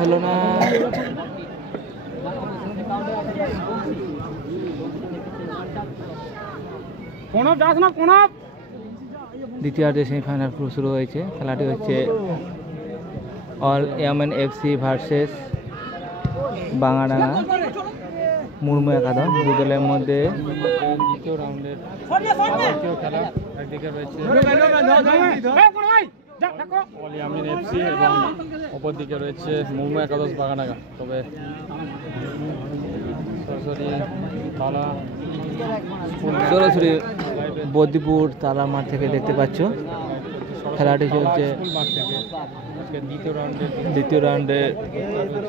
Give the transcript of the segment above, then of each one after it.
হলো না। দ্বিতীয়ার্ধে সেমিফাইনাল শুরু হয়েছে। খেলাটি হচ্ছে অল ইয়ামেন এফসি ভার্সেস বাঙাডাঙ্গা মুর্মু একাদশ। দু দলের মধ্যে দ্বিতীয় রাউন্ডের দ্বিতীয় খেলা। একদিকে রয়েছে অল ইয়ামেন এফসি এবং অপরদিকে রয়েছে মুর্মু একাদশ বাঙাডাঙ্গা। তবে সরাসরি বদ্দিপুর তালা মাঠ থেকে দেখতে পাচ্ছ খেলাটি চলছে। দ্বিতীয় রাউন্ডের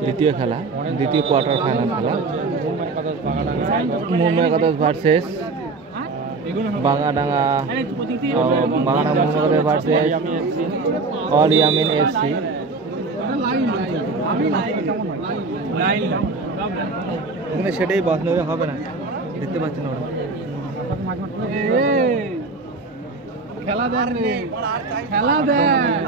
দ্বিতীয় খেলা, দ্বিতীয় কোয়ার্টার ফাইনাল খেলা। মুর্মু একাদশ ভার্সেস বাঙাডাঙ্গা মুর্মু একাদশ ভার্সেস অল ইয়ামিন এফসি। এখানে সেটাই বাস নইলে হবে না, দেখতে পাচ্ছেন ওরা খেলা দেন খেলা দেন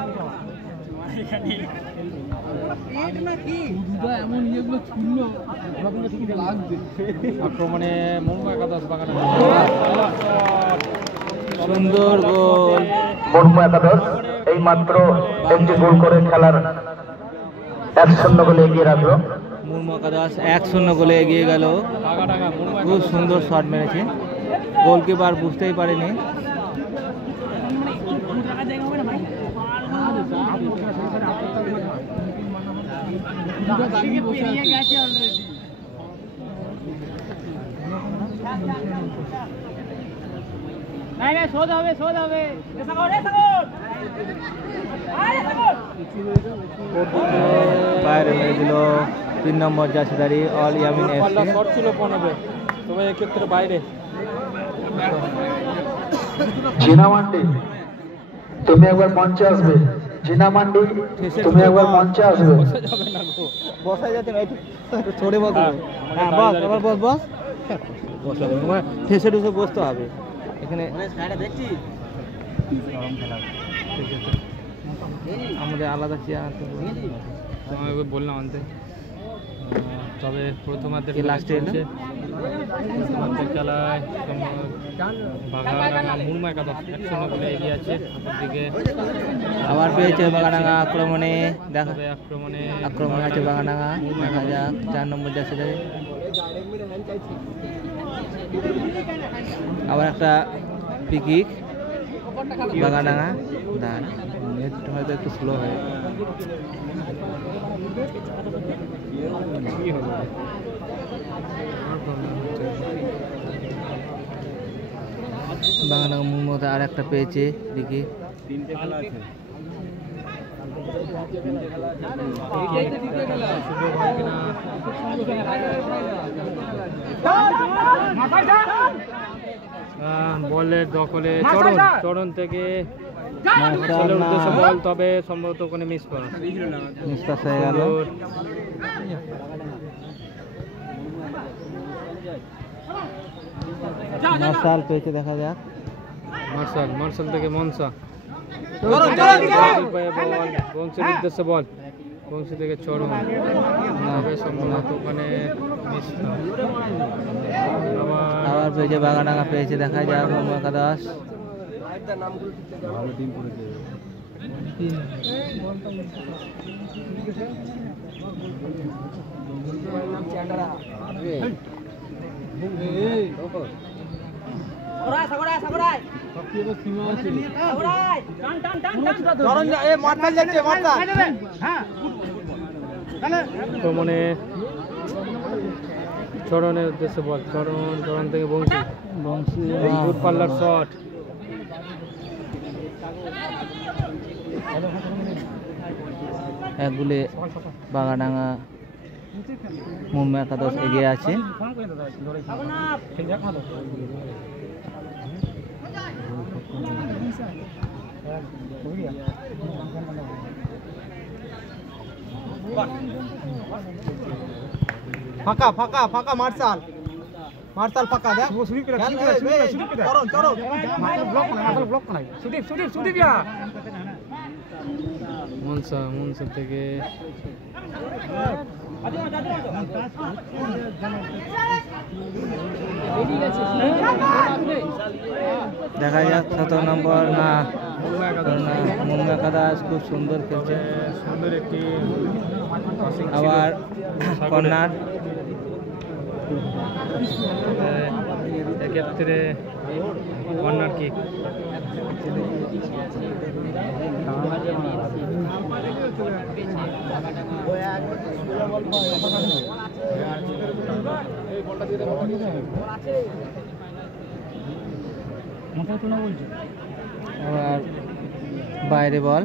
এমন ইয়েগুলো ছুড়ল আক্রমণে মুর্মু একাদশ বাঙাডাঙ্গা। সুন্দর গোল মুর্মু একাদশ এই মাত্র একটি গোল করে খেলার 1-0 গোলে এগিয়ে রাখলো। মুর্মু একাদশ 1-0 গোলে এগিয়ে গেল। খুব সুন্দর শট মেরেছে, গোলকিপার বুঝতেই পারেনি। বাইরে মেরে দিল 3 নম্বর জার্সিধারী অল ইয়ামিন এফসি। শট ছিল 15, তবে এক্ষেত্রে বাইরে। জিনা মান্ডি তুমি একবার মঞ্চে আসবে। জিনা মান্ডি তুমি একবার মঞ্চে আসবে। বসা যাচ্ছে না, একটু ছড়ে বস। হ্যাঁ বস, আবার বস বস বসা যাবে মানে ঠেসে ঠেসে বসতে হবে এখানে। আমাদের আলাদা চেয়ার আনতে বললাম আনতে। তবে প্রথমার্ধের লাস্টে খেলায় বাঙাডাঙ্গা মুর্মু একাদশ 1-0 গোলে এগিয়ে আছে। অপরদিকে আবার পেয়েছে বাঙাডাঙ্গা আক্রমণে। দেখা আক্রমণে আছে বাঙাডাঙ্গা। দেখা যাক 4 নম্বর জার্সিধারী আবার একটা পিকিক বাঙাডাঙ্গা। নেট হয়তো একটু স্লো হয়। বাঙাডাঙ্গা মুর্মু আর একটা পেয়েছে দেখি। 3টে খেলা আছে। বলের দখলে চরণ থেকে বল, তবে সম্ভবত ওখানে মিস হয়ে গেল। মার্শাল পেয়েছে, দেখা যাক। মার্শাল থেকে মনসা বংশীর উদ্দেশ্যে বল, বংশী থেকে চরণ, সম্ভবত ওখানে মিস। আবার পেয়েছে বাঙাডাঙ্গা পেয়েছে, দেখা যাক। মুর্মু একাদশ ভালো টিম করেছে। মনে চরণের উদ্দেশ্যে বল, চরণ থেকে বংশী দূরপাল্লার শট। এক গোলে বাঙাডাঙ্গা মুর্মু একাদশ এগিয়ে আছে। ফাঁকা ফাঁকা ফাঁকা মার্শাল মার্শাল ফাঁকা দেখ চরণ চরণ মার্শাল ব্লক নাই সুদীপ সুদীপ সুদীপ ইয়া মনসা থেকে দেখা যাক 17 নম্বর না মুন্না দাস খুব সুন্দর খেলছে, সুন্দর একটি আবার কর্নার এক্ষেত্রে কর্নার কিক আবার বাইরে বল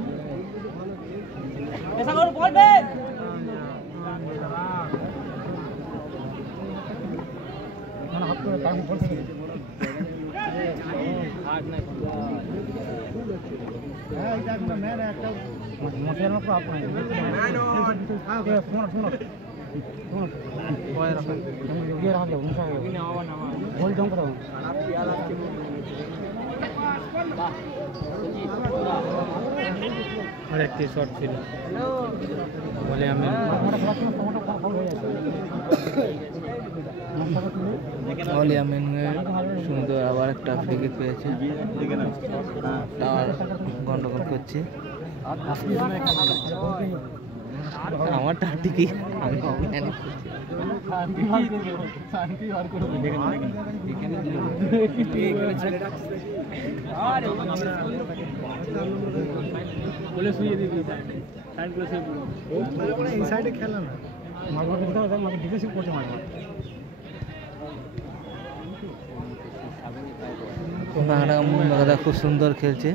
আর একটি শট ছিল বলে আমি সুন্দর আবার একটা ফ্রি কিক পেয়েছে, গন্ডগোল করছে আমার টাটি কি আমি খেলা না ডিফেন্সিভ করছে বাংলা খুব সুন্দর খেলছে।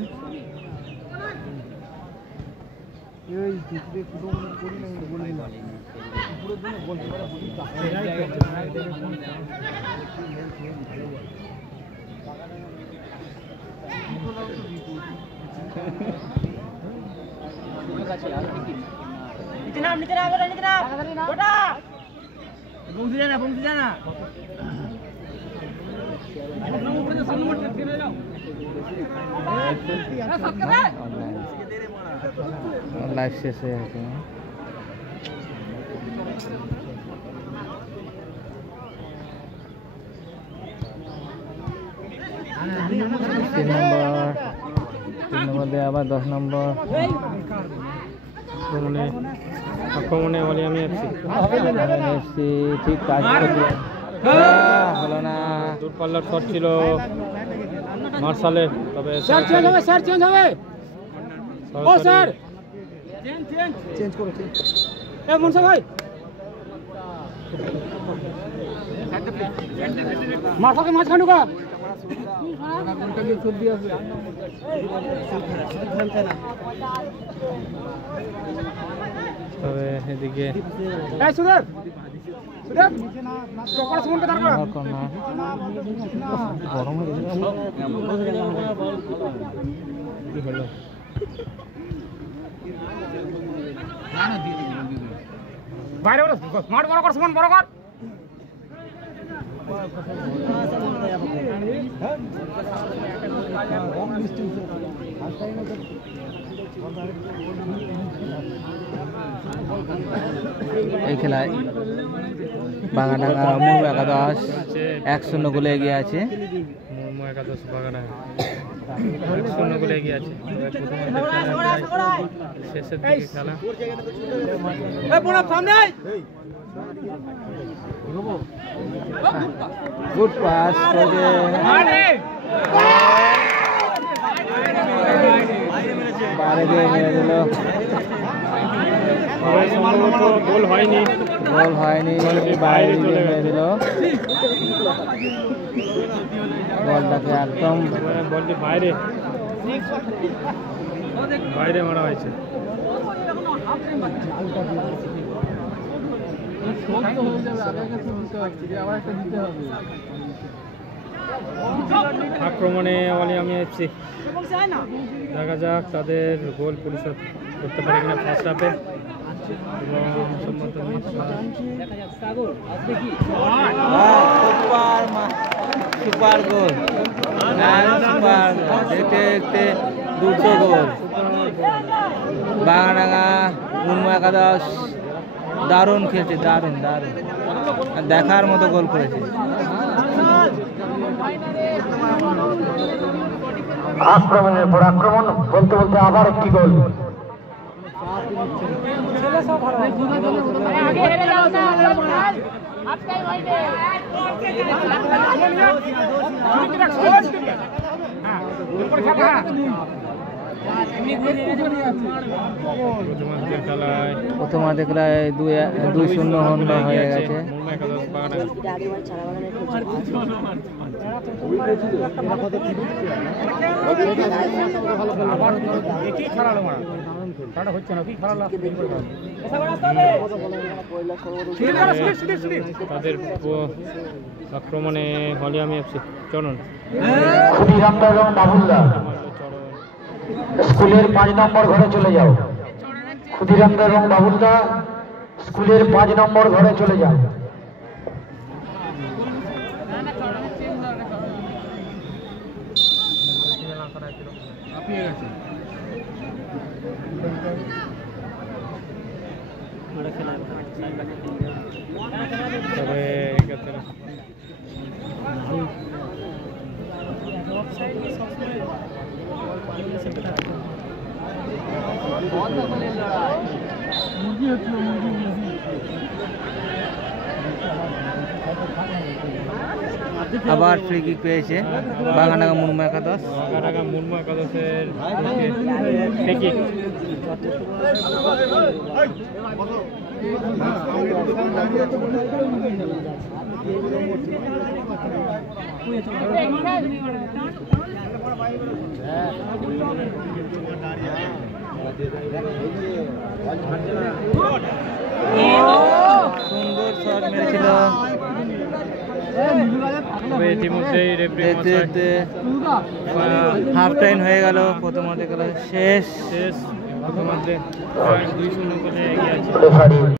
লাইভ শেষ হয়ে গেছে। 3 নম্বর দিয়ে আবার 10 নম্বর আক্রমণে বলে আমি এসছি ঠিক কাজ করছি হলো না, দূরপাল্লার শট ছিল মার্শালের, তবে মার্শালকে মাঝখানে ঢুকা তবে এদিকে বাইরে মাঠ বড় কর, সমান বড় কর। এই খেলায় বাগাডাঙ্গা মুর্মু একাদশ 1-0 গোলে এগিয়ে আছে। মুর্মু একাদশ বাগাডাঙ্গা 1-0 গোলে এগিয়ে আছে। শেষের দিকে খেলা গুড পাস বাইরে দিয়ে মেরে দিল, গোল হয়নি বাইরে দিয়ে মেরে দিল বলটাকে, একদম বলটি বাইরে মারা হয়েছে। আক্রমণে আমি এসছি, দেখা যাক তাদের গোল পরিশোধ করতে পারে কিনা ফার্স্ট হাফে। সুপার গোল, দেখতে দেখতে দুটো গোল। বাগানাঙ্গা মুনমু একাদশ দারুণ খেলছে, দারুণ দারুণ দেখার মতো গোল করেছে। আক্রমণের পর আক্রমণ বলতে বলতে আবার একটি গোল। প্রথমার্ধের খেলায় 2-0 হন্ডা হয়ে গেছে। তাদের আক্রমণে হলিয়ামি এফসি চরণ ক্ষুদিরামদা এবং বাবুলদা স্কুলের 5 নম্বর ঘরে চলে যাও। ক্ষুদিরামদা এবং বাবুলদা স্কুলের 5 নম্বর ঘরে চলে যাও। তবে আবার ফ্রি কিক পেয়েছে বাগানাঙ্গা মুনমু একাদশ। বাগানাঙ্গা মুনমু একাদশের ফ্রি কিক। সুন্দর শট মেরেছিল, ইতিমধ্যেই হাফ টাইম হয়ে গেল। প্রথমার্ধের খেলা শেষ। প্রথমার্ধে 2-0 করে এগিয়ে আছে।